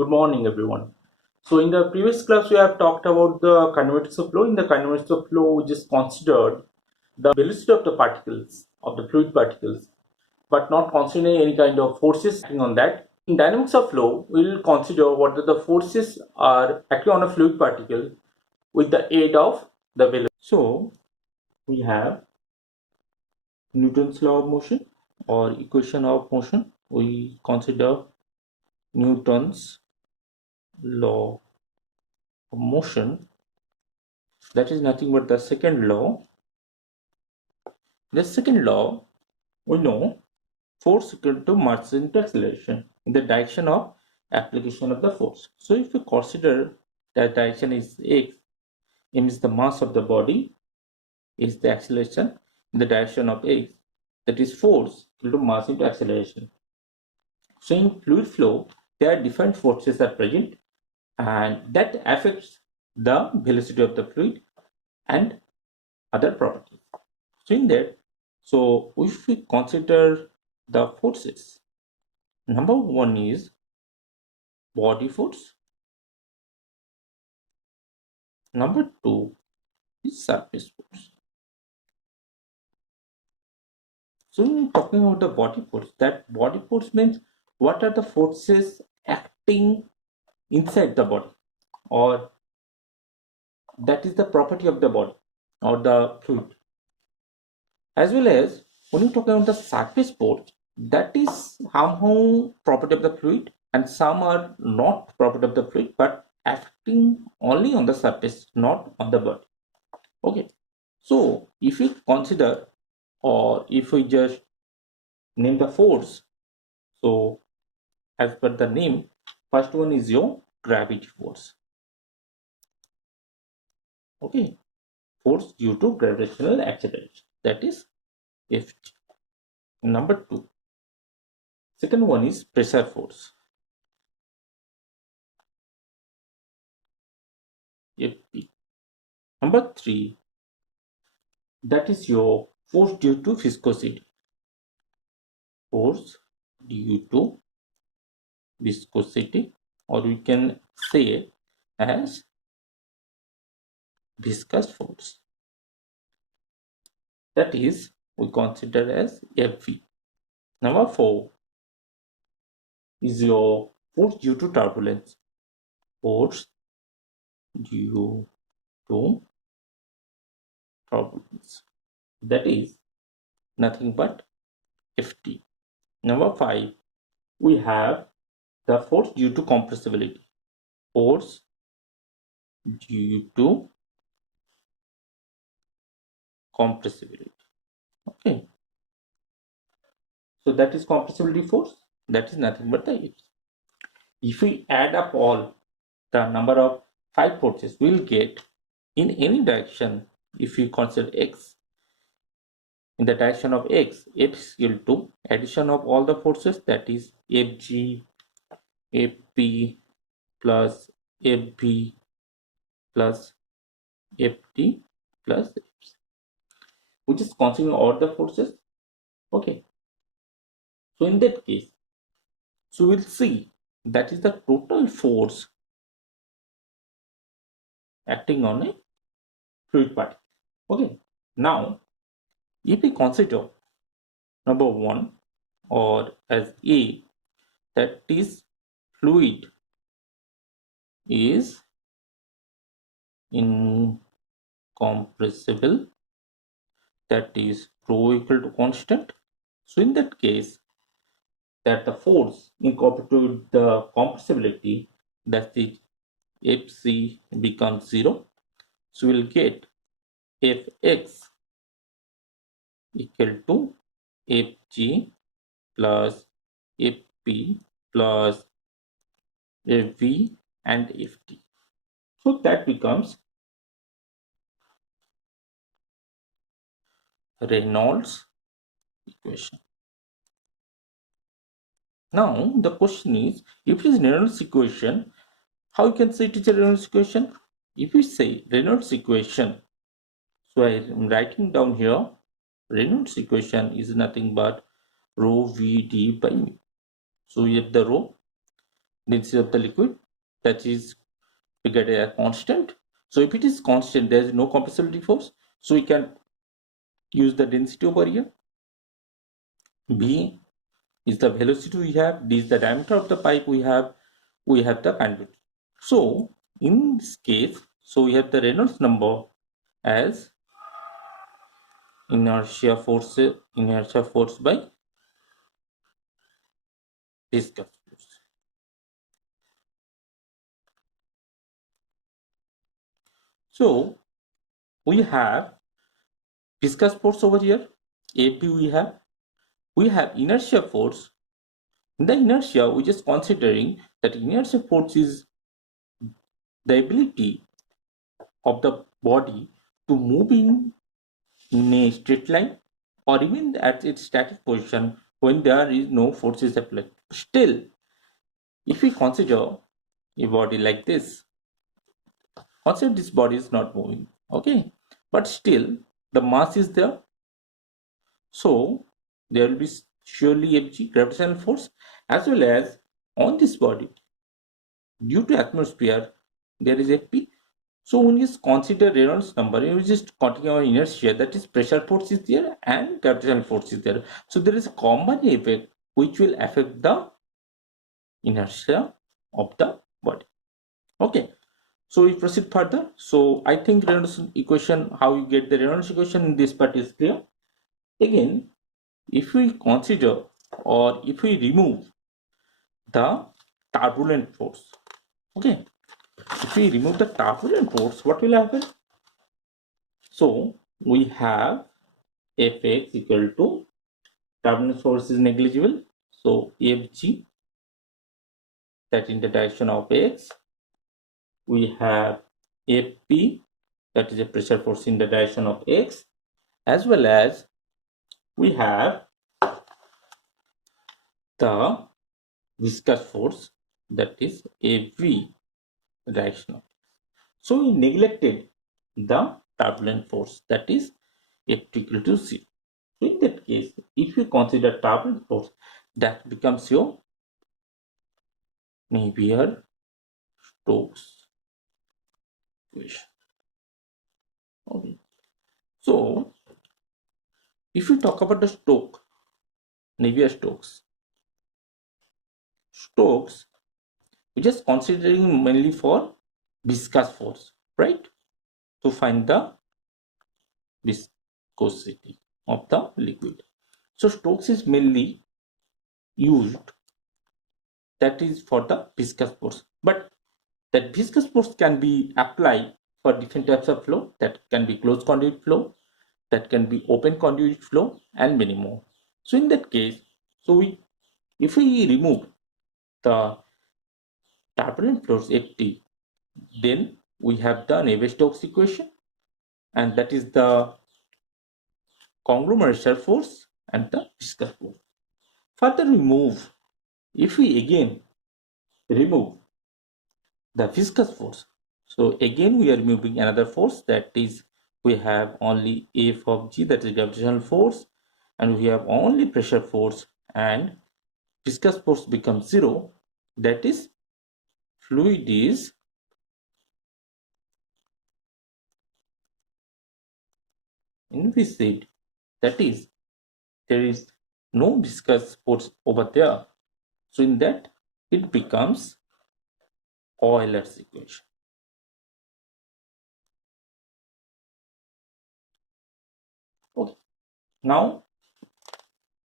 Good morning, everyone. So, in the previous class, we have talked about the convective flow. In the convective flow, we just considered the velocity of the particles, of the fluid particles, but not considering any kind of forces acting on that. In dynamics of flow, we will consider what are the forces are acting on a fluid particle with the aid of the velocity. So, we have Newton's law of motion or equation of motion. We consider Newton's law of motion, that is nothing but the second law. The second law, we know force equal to mass into acceleration in the direction of application of the force. So if we consider that direction is x, m is the mass of the body, is the acceleration in the direction of x, that is force equal to mass into acceleration. So in fluid flow, there are different forces are present and that affects the velocity of the fluid and other properties. So in that, so if we consider the forces, number one is body force, number two is surface force. So when we're talking about the body force, that body force means what are the forces acting inside the body, or that is the property of the body or the fluid. As well as when you talk about the surface force, that is somehow property of the fluid and some are not property of the fluid but acting only on the surface, not on the body. Okay, so if we consider or if we just name the force, so as per the name, first one is your gravity force. Okay, force due to gravitational acceleration, that is F. Number two, second one is pressure force, Fp. Number three, that is your force due to viscosity. Force due to viscosity, or we can say it as viscous force. That is we consider as Fv. Number four is your force due to turbulence. Force due to turbulence. That is nothing but Ft. Number five, we have the force due to compressibility. Force due to compressibility. Okay. So that is compressibility force. That is nothing but the Fs. If we add up all the number of 5 forces, we will get in any direction. If we consider x, in the direction of x, F is equal to addition of all the forces, that is Fg, Fp plus Fv plus Ft plus Fc, which is considering all the forces. Okay. So in that case, so we'll see that is the total force acting on a fluid particle. Okay. Now, if we consider number one or as A, that is fluid is incompressible, that is rho equal to constant. So in that case, that the force incorporated with the compressibility, that is Fc becomes 0. So we'll get Fx equal to Fg plus Fp plus Fv and Ft. So that becomes Reynolds equation. Now the question is, if it is Reynolds equation, how you can say it is a Reynolds equation? If we say Reynolds equation, so I am writing down here, Reynolds equation is nothing but rho v d by mu. So we have the rho, density of the liquid, that is regarded as constant. So if it is constant, there is no compressibility force, so we can use the density over here. B is the velocity we have, D is the diameter of the pipe we have the conduit. So in this case, so we have the Reynolds number as inertia force by viscous force. So we have viscous force over here, AP we have inertia force. In the inertia, we're just considering that inertia force is the ability of the body to move in a straight line or even at its static position when there is no forces applied. Still, if we consider a body like this, consider this body is not moving, okay, but still the mass is there, so there will be surely Fg, gravitational force, as well as on this body due to atmosphere there is Fp. So when you consider Reynolds number, you just continue our inertia, that is pressure force is there and gravitational force is there. So there is a combined effect which will affect the inertia of the body. Okay, so we proceed further. So I think Reynolds equation, how you get the Reynolds equation in this part is clear. Again, if we consider or if we remove the turbulent force, okay, if we remove the turbulent force, what will happen? So we have Fx equal to turbulent force is negligible, so Fg, that in the direction of x, we have Fp, that is a pressure force in the direction of x, as well as we have the viscous force, that is Av, direction of x. So we neglected the turbulent force, that is F equal to 0. So in that case, if you consider turbulent force, that becomes your Navier-Stokes equation. Okay. So if we talk about the Navier-Stokes, we're just considering mainly for viscous force, right? To find the viscosity of the liquid. So Stokes is mainly used, that is for the viscous force, but that viscous force can be applied for different types of flow. That can be closed conduit flow, that can be open conduit flow, and many more. So in that case, so if we remove the turbulent flows Ft, then we have the Navier-Stokes equation, and that is the conglomerate force and the viscous force. Further if we again remove the viscous force, so again we are removing another force, that is we have only F of G, that is gravitational force, and we have only pressure force, and viscous force becomes 0, that is fluid is inviscid, that is there is no viscous force over there. So in that it becomes Euler's equation. Okay. Now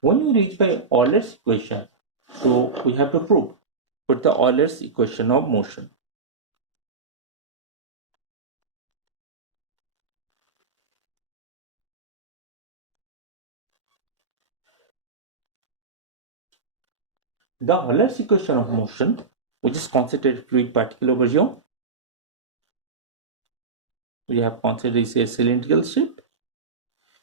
when you reach by Euler's equation, so we have to prove with the Euler's equation of motion. The Euler's equation of motion, which is considered fluid particle over here, we have considered is a cylindrical shape.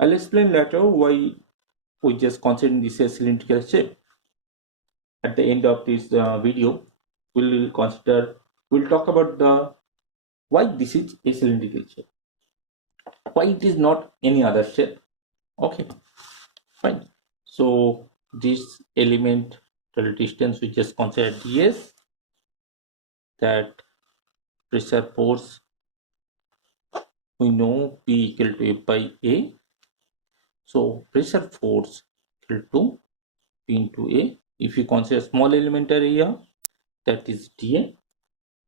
I'll explain later why we just consider this a cylindrical shape. At the end of this video, we'll talk about the why this is a cylindrical shape, why it is not any other shape. Okay, fine. So this element, the distance we just consider ds, that pressure force, we know P equal to F by A. So pressure force equal to P into A. If you consider small elementary area, that is dA.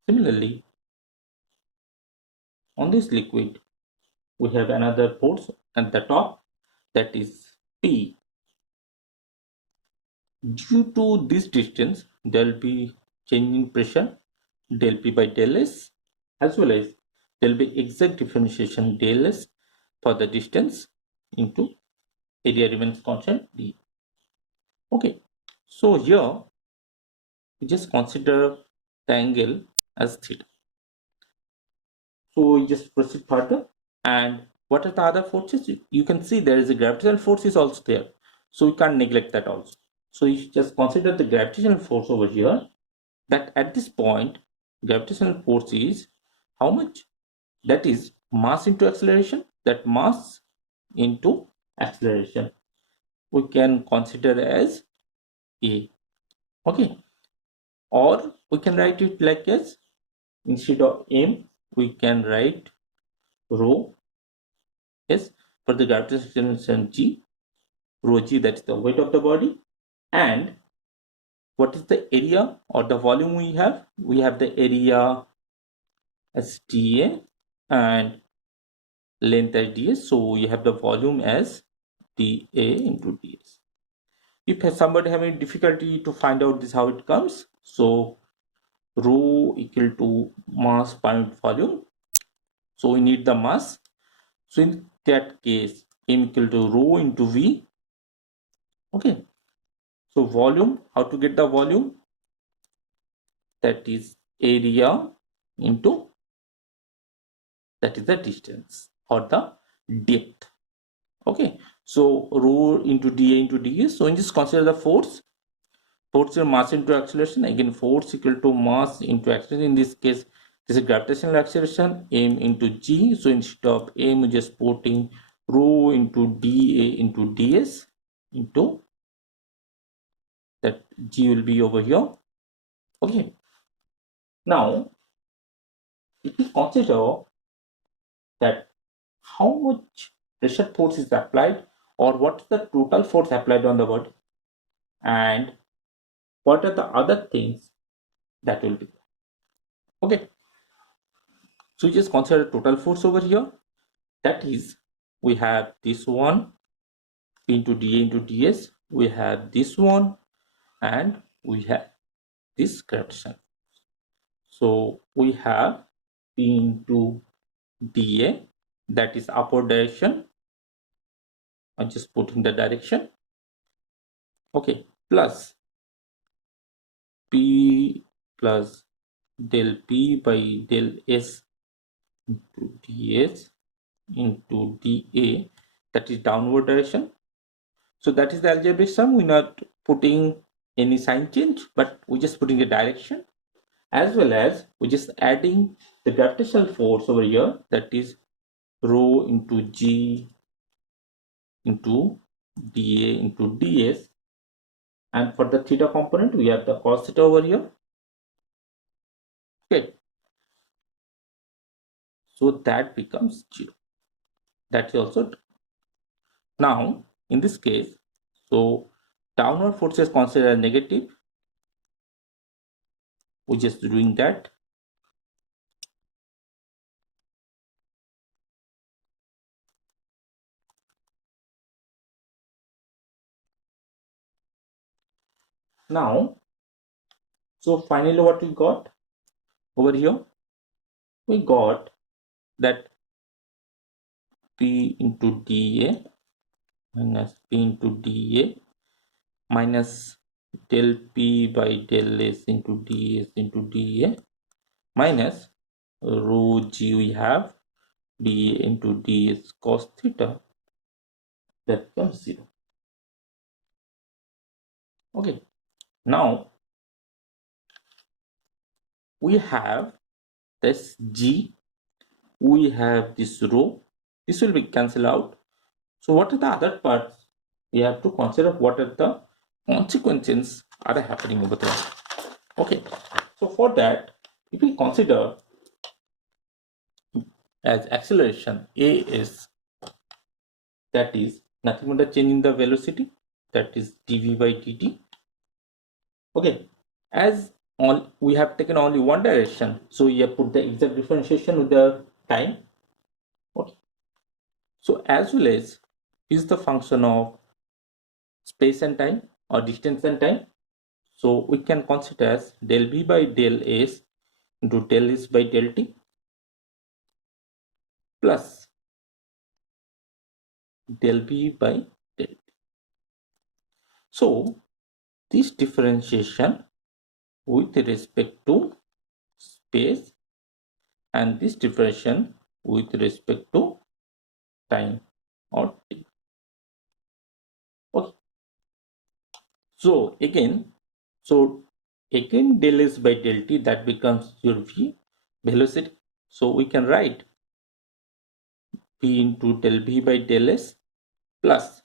Similarly, on this liquid, we have another force at the top, that is P. Due to this distance, there will be change in pressure del P by del S, as well as there will be exact differentiation del S for the distance into area remains constant D. Okay, so here we just consider the angle as theta. So we just proceed further. And what are the other forces? You can see there is a gravitational force is also there. So we can't neglect that also. So you just consider the gravitational force over here, that at this point, gravitational force is how much? That is mass into acceleration, that mass into acceleration. We can consider as A. Okay. Or we can write it like as, instead of M, we can write rho S for the gravitational acceleration G, rho G, that is the weight of the body. And what is the area or the volume we have? We have the area as dA and length as ds. So we have the volume as dA into ds. If somebody having difficulty to find out this how it comes, so rho equal to mass per unit volume. So we need the mass. So in that case, m equal to rho into v. Okay. So volume, how to get the volume? That is area into, that is the distance or the depth. Okay. So rho into dA into ds. So in this, consider the force. Force is mass into acceleration. Again, force equal to mass into acceleration. In this case, this is gravitational acceleration, m into g. So instead of m, we're just putting rho into dA into ds into that g will be over here. Okay. Now, if you consider that how much pressure force is applied, or what is the total force applied on the body, and what are the other things that will be there. Okay. So just consider total force over here. That is, we have this one into dA into ds, we have this one, and we have this gravitational. So we have P into dA, that is upward direction. I just put in the direction. Okay, plus P plus del P by del S into ds into dA, that is downward direction. So that is the algebraic sum. We're not putting any sign change, but we're just putting the direction, as well as we're just adding the gravitational force over here, that is rho into g into dA into ds. And for the theta component, we have the cos theta over here. Okay. So that becomes 0. That's also true. Now, in this case, so downward force is considered as negative. We're just doing that. Now, so finally what we got over here? We got that P into dA minus P into dA minus del P by del S into ds into dA minus rho g, we have dA into ds cos theta, that becomes 0. Okay. Now we have this g, we have this rho, this will be cancelled out. So what are the other parts? We have to consider what are the consequences are happening over there. Okay, so for that if we consider as acceleration a is, that is nothing but the change in the velocity, that is dv by dt. Okay, as all we have taken only one direction, so we have put the exact differentiation with the time. Okay, so as well as is the function of space and time or distance and time, so we can consider as del b by del s into del s by del t plus del b by del t. So this differentiation with respect to space and this differentiation with respect to time or t. Okay. So again del s by del t, that becomes your v velocity. So we can write v into del b by del s plus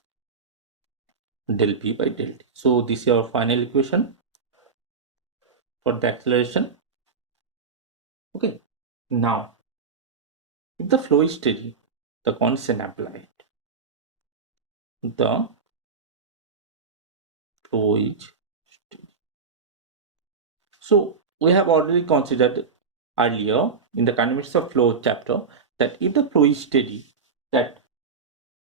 del p by del t. So this is our final equation for the acceleration. Okay, now if the flow is steady, the condition applied, the flow is steady. So we have already considered earlier in the kinematics of flow chapter that if the flow is steady, that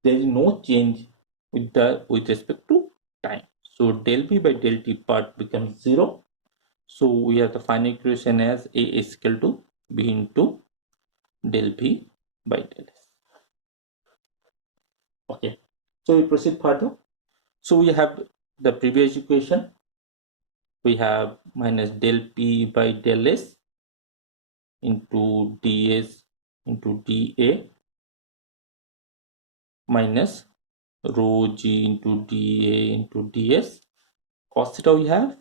there is no change with respect to time. So del b by del t part becomes 0. So we have the final equation as a is equal to b into del b by del s. Okay, so we proceed further. So we have the previous equation. We have minus del p by del s into ds into dA minus rho g into dA into ds. Cos theta we have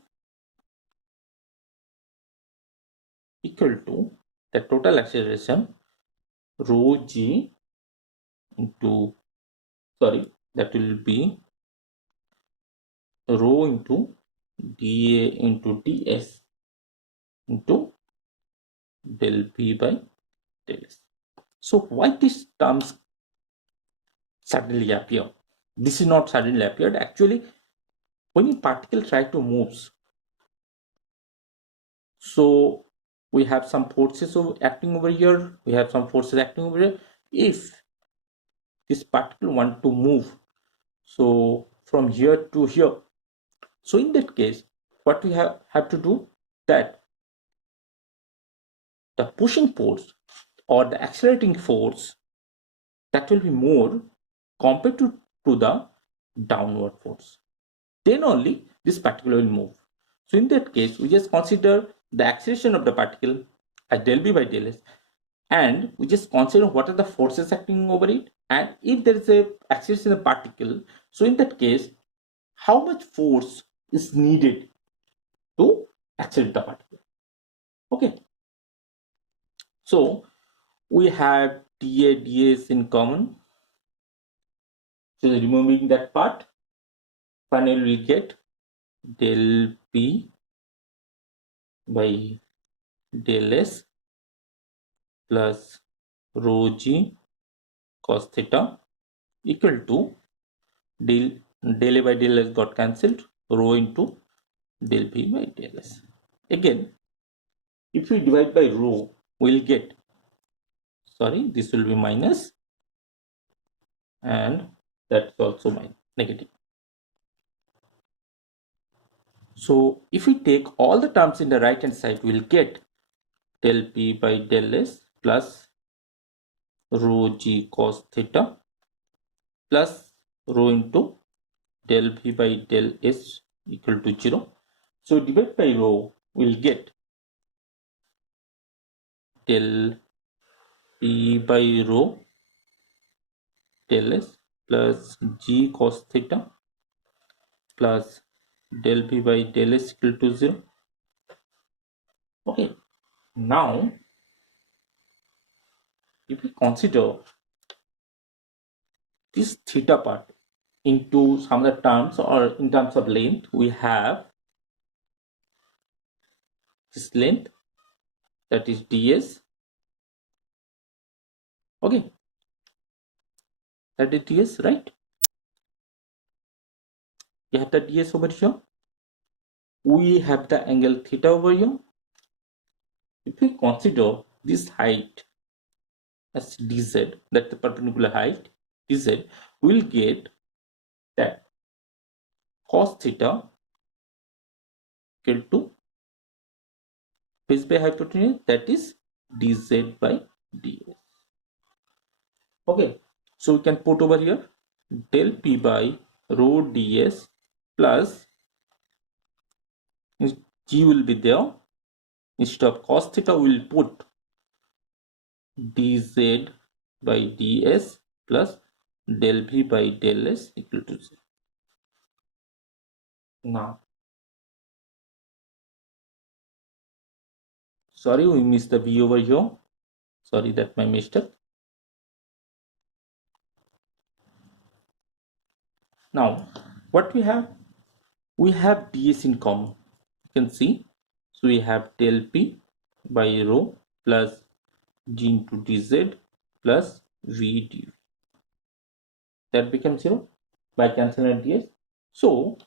equal to the total acceleration rho g into, sorry, that will be rho into dA into ds into del p by del s. So why these terms suddenly appear? This is not suddenly appeared. Actually, when a particle try to move, so we have some forces acting over here, we have some forces acting over here. If this particle want to move, so from here to here, so in that case, what we have to do, that the pushing force or the accelerating force, that will be more compared to the downward force. Then only this particle will move. So in that case, we just consider the acceleration of the particle as del b by del s, and we just consider what are the forces acting over it, and if there is a acceleration of the particle, so in that case, how much force is needed to accelerate the particle. Okay, so we have dA ds in common, so removing that part, finally we get del p by del s plus rho g cos theta equal to del A by del S got cancelled, rho into del B by del S. Again, if we divide by rho, we'll get, sorry, this will be minus, and that's also negative. So if we take all the terms in the right hand side, we'll get del P by del S plus rho G cos theta plus rho into del B by del S equal to 0. So divide by rho, we'll get del P by rho del S plus G cos theta plus del P by del S equal to 0. Okay, now if we consider this theta part into some other terms, or in terms of length, we have this length that is ds. Okay, that is ds, right? You have the ds over here. We have the angle theta over here. If we consider this height as dz, that the perpendicular height dz, we'll get that cos theta equal to base by hypotenuse, that is dz by ds. Okay, so we can put over here del p by rho ds plus g will be there. Instead of cos theta, we will put dz by ds plus del v by del s equal to 0. Now, sorry, we missed the v over here. Sorry, that's my mistake. Now, what we have? We have ds in common. You can see. So we have del p by rho plus g into dz plus v dv. That becomes 0 by cancelling ds. So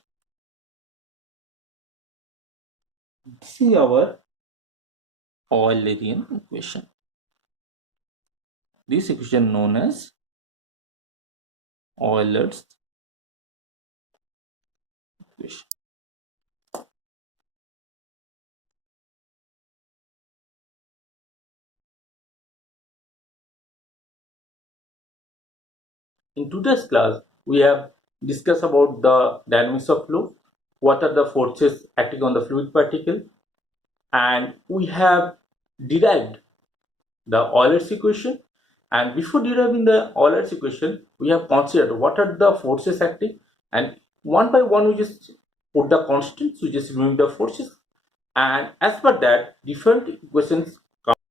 this is our Eulerian equation. This equation known as Euler's equation. In today's class, we have discussed about the dynamics of flow, what are the forces acting on the fluid particle, and we have derived the Euler's equation. And before deriving the Euler's equation, we have considered what are the forces acting, and one by one we just put the constants, we just remove the forces, and as per that different equations